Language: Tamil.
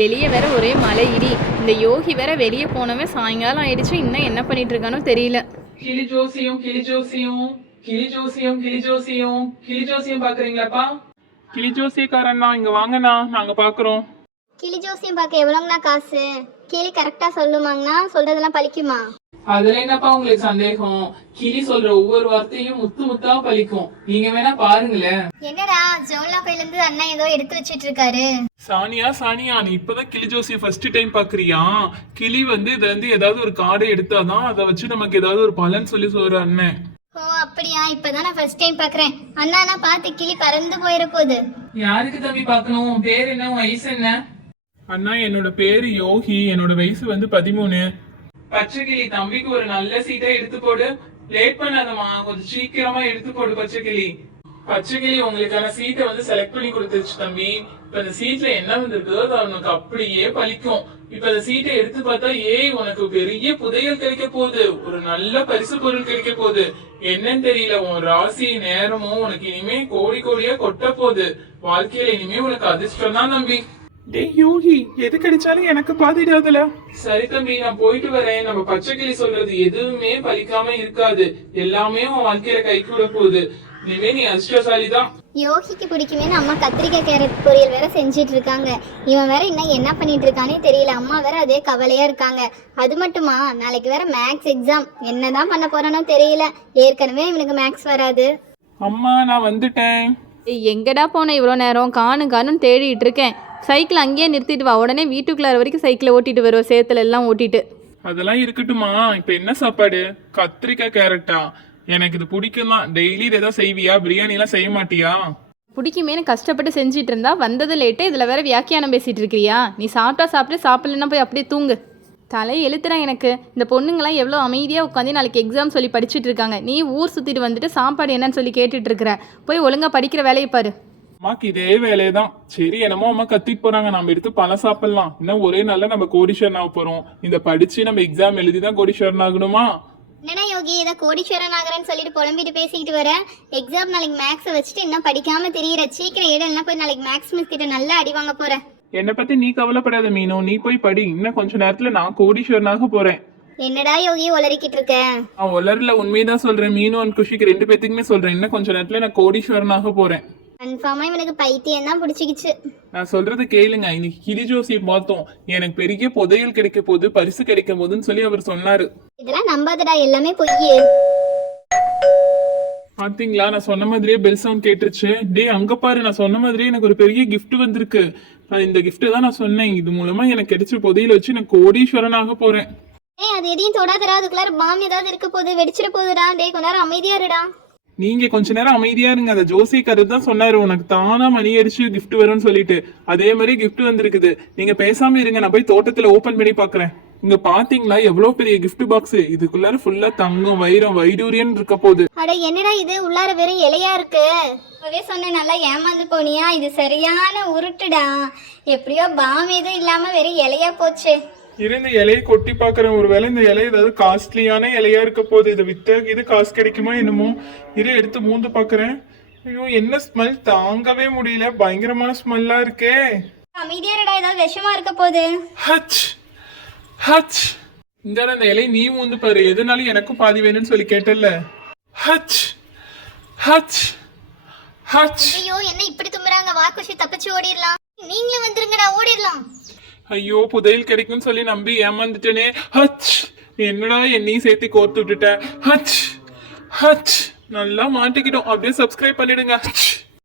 வெளியே வேற ஒரே மழை இடி. இந்த யோகி வேற வெளியே போனவன் சாயங்காலம் ஆயிடுச்சு இன்னும் என்ன பண்ணிட்டு இருக்கானோ தெரியல. கிளி ஜோசியம் கிளி ஜோசியம் கிளி ஜோசியம் கிளி ஜோசியம் கிளி ஜோசியம் பாக்குறீங்களாப்பா? கிளி ஜோசியக்காரண்ணா இங்க வாங்கண்ணா நாங்க பாக்குறோம். கிளி ஜோசியம் பார்க்க எவ்வளோங்கண்ணா காசு? கிளி கரெக்டாக சொல்லுமாங்கண்ணா சொல்றதெல்லாம் பழிக்குமா? அதுல என்னப்பா உங்களுக்கு சந்தேகம்? கிளி சொல்ற ஒவ்வொரு வார்த்தையும் முத்து முத்தா பலிக்கும் நீங்க வேணா பாருங்களேன். என்னடா ஜோல்லா பையிலேருந்து அண்ணா ஏதோ எடுத்து வச்சிட்டு இருக்காரு சானியா சானியா நீ இப்பதான் கிளி ஜோசியம் ஃபர்ஸ்ட் டைம் பாக்குறியா? கிளி வந்து இதுல இருந்து ஏதாவது ஒரு கார்டை எடுத்தாதான் அதை வச்சு நமக்கு ஏதாவது ஒரு பலன் சொல்லி சொல்ற அண்ணன். ஓ அப்படியா? இப்பதான் நான் ஃபர்ஸ்ட் டைம் பார்க்கறேன் அண்ணா அண்ணா பார்த்து கிளி பறந்து போயிட போகுது யாருக்கு தம்பி பார்க்கணும்? உன் பேர் என்ன? உன் வயசு என்ன? அண்ணா என்னோட பேரு யோகி. என்னோட வயசு வந்து பதிமூணு. பச்சைக்கிளி தம்பிக்கு ஒரு நல்ல சீட்டை எடுத்து போடு. லேட் பண்ணாதம்மா. கொஞ்சம் சீக்கிரமா எடுத்து போடு பச்சைக்கிளி பச்சைக்கிளி உங்களுக்கான சீட்டை வந்து செலக்ட் பண்ணி கொடுத்துருச்சு தம்பி. இப்ப இந்த சீட்ல என்ன வந்திருக்குதோ அது உனக்கு அப்படியே பலிக்கும். இப்ப இந்த சீட்டை எடுத்து பார்த்தா ஏய் உனக்கு பெரிய புதையல் கிடைக்க போகுது. ஒரு நல்ல பரிசு பொருள் கிடைக்க போகுது. என்னன்னு தெரியல உன் ராசி நேரமும் உனக்கு இனிமே கோடி கோடியா கொட்ட போகுது. வாழ்க்கையில இனிமே உனக்கு அதிர்ஷ்டம் தான் தம்பி. டேய் யோகி எது கிடைச்சாலும் எனக்கு பாதிடாதுல. சரி தம்பி நான் போயிட்டு வரேன். நம்ம பச்சைக்கிளி சொல்றது எதுவுமே பலிக்காம இருக்காது. எல்லாமே உன் வாழ்க்கையில கை கூட போகுது. இனிமே நீ அதிர்ஷ்டசாலி தான் யோகிக்கு பிடிக்குமேனு அம்மா கத்திரிக்காய் கேரட் பொரியல் வேற செஞ்சிட்டு இருக்காங்க இவன் வேற இன்னும் என்ன பண்ணிட்டு இருக்கானே தெரியல. அம்மா வேற அதே கவலையா இருக்காங்க. அது மட்டுமா? நாளைக்கு வேற மேக்ஸ் எக்ஸாம் என்னதான் பண்ண போறானோ தெரியல. ஏற்கனவே இவனுக்கு மேக்ஸ் வராது. அம்மா நான் வந்துட்டேன். ஏய், எங்கடா போன இவ்வளோ நேரம்? காணும் காணும் தேடிட்டு இருக்கேன் சைக்கிள் அங்கேயே நிறுத்திட்டு வா. உடனே வீட்டுக்குள்ளார வரைக்கும் சைக்கிளை ஓட்டிட்டு வருவோம் சேத்துல எல்லாம் ஓட்டிட்டு. அதெல்லாம் இருக்கட்டுமா. இப்ப என்ன சாப்பாடு? கத்திரிக்காய் கேரட்டா? எனக்கு இது பிடிக்கும் தான் டெய்லி இதை தான் செய்வியா? பிரியாணி எல்லாம் செய்ய மாட்டியா? பிடிக்குமேனு கஷ்டப்பட்டு செஞ்சிட்டு இருந்தா வந்தது லேட்டு இதில் வேற வியாக்கியானம் பேசிட்டு இருக்கிறியா நீ சாப்பிட்டா சாப்பிட்டு சாப்பிடலன்னா போய் அப்படியே தூங்கு. தலை எழுத்துறா எனக்கு. இந்த பொண்ணுங்களாம் எவ்வளோ அமைதியாக உட்காந்து நாளைக்கு எக்ஸாம் சொல்லி படிச்சுட்டு இருக்காங்க நீ ஊர் சுற்றிட்டு வந்துட்டு சாப்பாடு என்னன்னு சொல்லி கேட்டுட்டு இருக்கிற போய் ஒழுங்கா படிக்கிற வேலையை பாரு. அம்மாக்கு இதே வேலையதான். சரி என்னமோ அம்மா கத்திட்டு போறாங்க. நம்ம எடுத்து பழம் சாப்பிடலாம். இன்னும் ஒரே நாள்ல நம்ம கோடீஸ்வரன் ஆக போறோம். இந்த படிச்சு நம்ம எக்ஸாம் எழுதி தான் கோடீஸ்வரன் ஆகணுமா? என்னடா யோகி ஏதோ கோடீஸ்வரன் ஆகிறேன்னு சொல்லிட்டு புலம்பிட்டு பேசிக்கிட்டு வர? எக்ஸாம் நாளைக்கு மேக்ஸை வச்சுட்டு இன்னும் படிக்காம தெரியற. சீக்கிரம் இல்லைன்னா போய் நாளைக்கு மேக்ஸ் மிஸ் கிட்ட நல்லா அடி வாங்க போறேன் என்னை பத்தி நீ கவலைப்படாத மீனு. நீ போய் படி. இன்னும் கொஞ்ச நேரத்துல நான் கோடீஸ்வரனாக போறேன். என்னடா யோகி உளறிக்கிட்டு இருக்க? நான் உலர்ல உண்மையதான் சொல்றேன். மீனு அண்ட் குஷிக்கு ரெண்டு பேத்துக்குமே சொல்றேன். இன்னும் கொஞ்ச நேரத்துல நான் கோடீஸ்வரனாக போறேன். கன்ஃபார்மா இவனுக்கு பைத்தியம் தான் பிடிச்சிக்கிச்சு. நான் சொல்றத கேளுங்க. இன்னைக்கு கிளி ஜோசி பார்த்தோம். எனக்கு பெரிய புதையல் கிடைக்க போகுது பரிசு கிடைக்க போகுதுன்னு சொல்லி அவர் சொன்னாரு. இதெல்லாம் நம்பாதடா எல்லாமே பொய் பாத்தீங்களா? நான் சொன்ன மாதிரியே பெல் சவுண்ட் கேட்டுருச்சு. டேய் அங்க பாரு. நான் சொன்ன மாதிரியே எனக்கு ஒரு பெரிய gift வந்திருக்கு. நான் இந்த gift தான் நான் சொன்னேன். இது மூலமா எனக்கு கிடைச்ச புதையல வச்சு நான் கோடீஸ்வரனாக போறேன். ஏய் அது எதையும் தொடாதடா. அதுக்குள்ளார பாம் ஏதாவது இருக்க போகுது. வெடிச்சிட போகுதுடா. டேய் கொஞ்ச நேரம் அமைதியா இருடா. நீங்க கொஞ்ச நேரம் அமைதியா இருங்க. அந்த ஜோசிக்காரர் தான் சொன்னாரு உனக்கு தானா மணி அடிச்சு gift வரும்னு சொல்லிட்டு. அதே மாதிரி gift வந்திருக்குது. நீங்க பேசாம இருங்க நான் போய் தோட்டத்துல ஓபன் பண்ணி பாக்குறேன். இங்க பாத்தீங்களா எவ்வளவு பெரிய gift பாக்ஸ் இதுக்குள்ளார ஃபுல்லா தங்கம் வைரம் வைடூரியன் இருக்க போகுது. அட என்னடா இது? உள்ளார வெறும் இலையா இருக்கு? அப்பவே சொன்னேன் நல்லா ஏமாந்து போனியா? இது சரியான உருட்டுடா. எப்படியோ பாம் எதுவும் இல்லாம வெறும் இலையா போச்சு. இருந்த இலையை கொட்டி பாக்குறேன் ஒருவேளை இந்த இலை ஏதாவது காஸ்ட்லியான இலையா இருக்க போகுது. இது வித்த இது காசு கிடைக்குமா என்னமோ? இரு எடுத்து மூந்து பாக்குறேன் ஐயோ என்ன ஸ்மெல் தாங்கவே முடியல. பயங்கரமான ஸ்மெல்லா இருக்கே. அமைதியா இருடா ஏதாவது விஷமா இருக்க போகுது. ஹச்! ஹச்! இந்த அந்த இலை நீ மூந்து பாரு. எதுனாலும் எனக்கும் பாதி வேணும்னு சொல்லி கேட்டல ஹச்! ஹச்! ஹச்! ஐயோ என்ன இப்படி தும்புறாங்க? வா குஷி தப்பிச்சு ஓடிடலாம். நீங்களும் வந்துருங்கடா ஓடிடலாம். ஐயோ புதையல் கிடைக்கும்னு சொல்லி நம்பி ஏமாந்துட்டேனே. ஹச்! என்னடா என்னையும் சேர்த்து கோர்த்து விட்டுட்ட? ஹச்! ஹச்! நல்லா மாட்டிக்கிட்டோம். அப்படியே சப்ஸ்கிரைப் பண்ணிடுங்க. ஹச்!